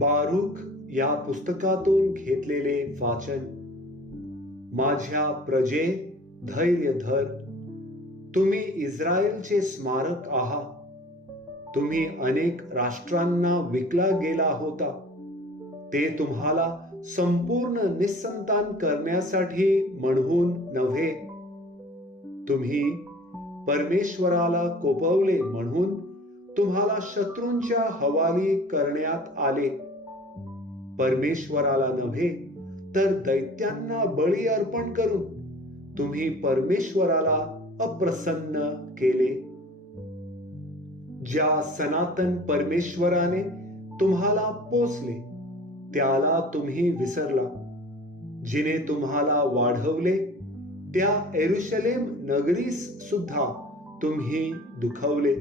बारूक या पुस्तकातून घेतलेले वाचन. माझ्या प्रजे धैर्य धर तुम्ही इस्रायलचे स्मारक आहात तुम्ही अनेक राष्ट्रांना विकला गेला होता. ते तुम्हाला संपूर्ण निसंतान करण्यासाठी म्हणून नव्हे. तुम्ही परमेश्वराला कोपवले म्हणून तुम्हाला शत्रूंच्या हवाली करण्यात आले. परमेश्वराला नव्हे तर दैत्यांना बळी अर्पण करून तुम्ही परमेश्वराला अप्रसन्न केले. ज्या सनातन परमेश्वराने तुम्हाला पोचले त्याला तुम्ही विसरला. जिने तुम्हाला वाढवले त्या एरुशलेम नगरीस सुद्धा तुम्ही दुखवले.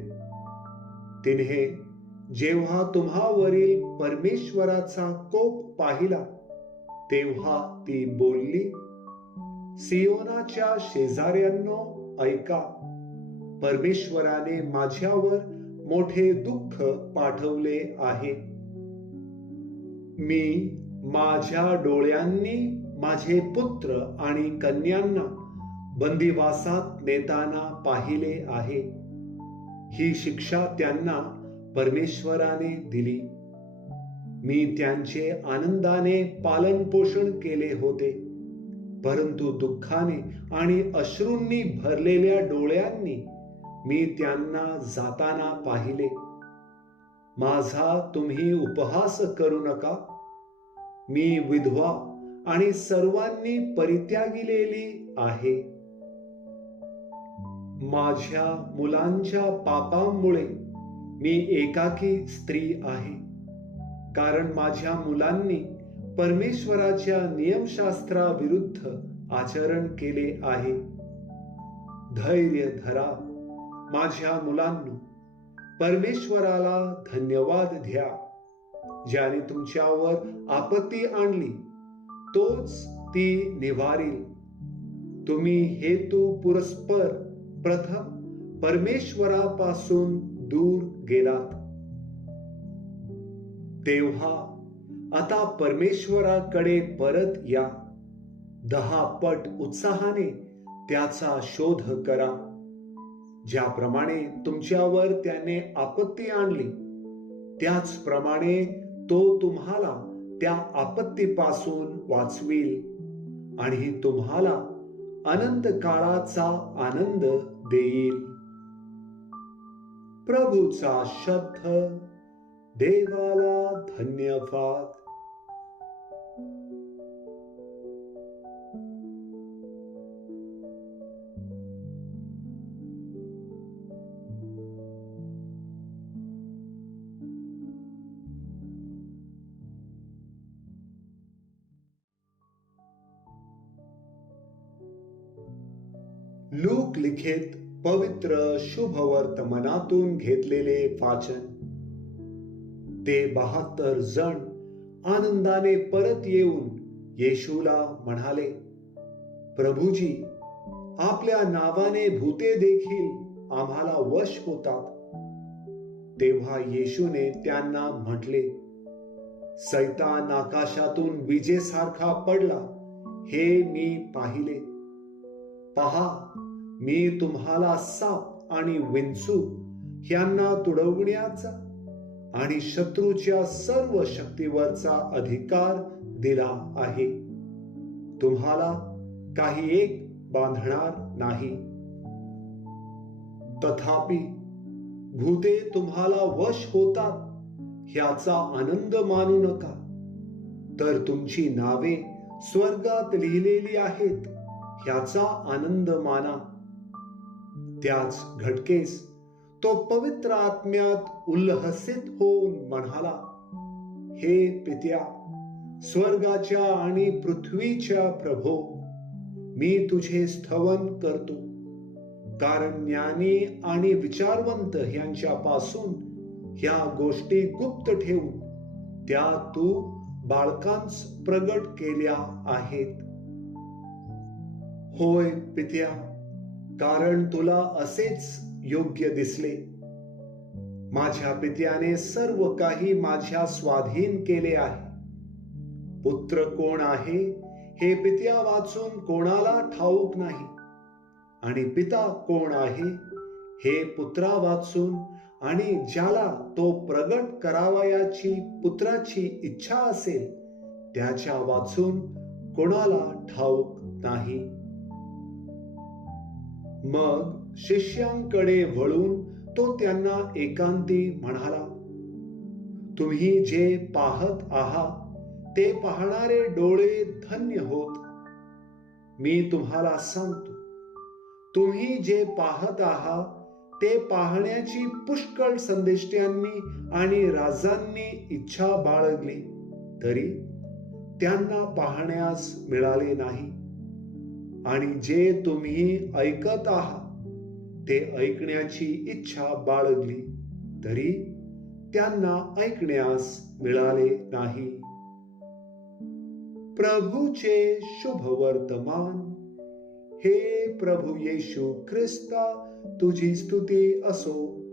तिने जेव्हा तुम्हावरील परमेश्वराचा कोप पाहिला तेव्हा ती बोलली सियोनाच्या शेजाऱ्यांनो ऐका. परमेश्वराने माझ्यावर मोठे दुःख पाठवले आहे. मी माझ्या डोळ्यांनी माझे पुत्र आणि कन्यांना बंदिवासात नेताना पाहिले आहे. ही शिक्षा त्यांना परमेश्वराने दिली. मी त्यांचे आनंदाने पालन पोषण केले होते. परंतु दुःखाने आणि अश्रूंनी भरलेल्या डोळ्यांनी मी त्यांना जाताना पाहिले. माझा तुम्ही उपहास करू नका. मी विधवा आणि सर्वांनी परित्यागिलेली आहे. माझ्या मुलांच्या पापांमुळे मी एकाकी स्त्री आहे. कारण माझ्या मुलांनी परमेश्वराच्या नियमशास्त्राविरुद्ध आचरण केले आहे. धैर्य धरा माझ्या मुलांनो. परमेश्वराला धन्यवाद द्या. ज्याने तुमच्यावर आपत्ती आणली तोच ती निवारील. तुम्ही हेतू पुरस्पर प्रथम परमेश्वरापासून दूर गेलात तेव्हा आता परमेश्वराकडे परत या. दहा पट उत्साहाने त्याचा शोध करा. ज्याप्रमाणे तुमच्यावर त्याने आपत्ती आणली त्याचप्रमाणे तो तुम्हाला त्या आपत्तीपासून वाचविल आणि तुम्हाला अनंत काळाचा आनंद देईल. प्रभूचा शब्द. देवाला धन्यवाद. लोक लिखित पवित्र शुभ वर्तमानातून घेतलेले वाचन ते बहात्तर जण आनंदाने परत येऊन येशूला म्हणाले प्रभूजी आपल्या नावाने भूते देखील आम्हाला वश होतात. तेव्हा येशूने त्यांना म्हटले सैतान आकाशातून विजेसारखा पडला हे मी पाहिले. पहा मी तुम्हाला साप आणि विंचू यांना तुडवण्याचा आणि शत्रूच्या सर्व शक्तीवरचा अधिकार दिला आहे. तुम्हाला काही एक बांधणार नाही. तथापि भूते तुम्हाला वश होतात ह्याचा आनंद मानू नका. तर तुमची नावे स्वर्गात लिहिलेली आहेत ह्याचा आनंद माना. त्याच घटकेस तो पवित्र आत्म्यात उल्हसित होऊन म्हणाला हे पित्या स्वर्गाच्या आणि पृथ्वीच्या प्रभो मी तुझे स्थवन करतो. कारण ज्ञानी आणि विचारवंत यांच्यापासून ह्या गोष्टी गुप्त ठेवून त्या तू बाळकांस प्रगट केल्या आहेत. होय पित्या कारण तुला असेच योग्य दिसले. माझ्या पित्याने सर्व काही माझ्या स्वाधीन केले आहे. पुत्र कोण आहे हे पित्या वाचून कोणाला ठाऊक नाही. आणि पिता कोण आहे हे पुत्रा वाचून आणि ज्याला तो प्रगट करावयाची पुत्राची इच्छा असेल त्याच्या वाचून कोणाला ठाऊक नाही. मग शिष्यांकडे वळून तो त्यांना एकांती म्हणाला तुम्ही जे पाहत आहात ते पाहणारे डोळे धन्य होत. मी तुम्हाला सांगतो तुम्ही जे पाहत आहात ते पाहण्याची पुष्कळ संदेष्ट्यांनी आणि राजांनी इच्छा बाळगली तरी त्यांना पाहण्यास मिळाले नाही. आणि जे तुम्ही ऐकत आहात ते ऐकण्याची इच्छा बाळगली तरी त्यांना ऐकण्यास मिळाले नाही. प्रभूचे शुभ वर्तमान हे प्रभू येशू ख्रिस्ता तुझी स्तुती असो.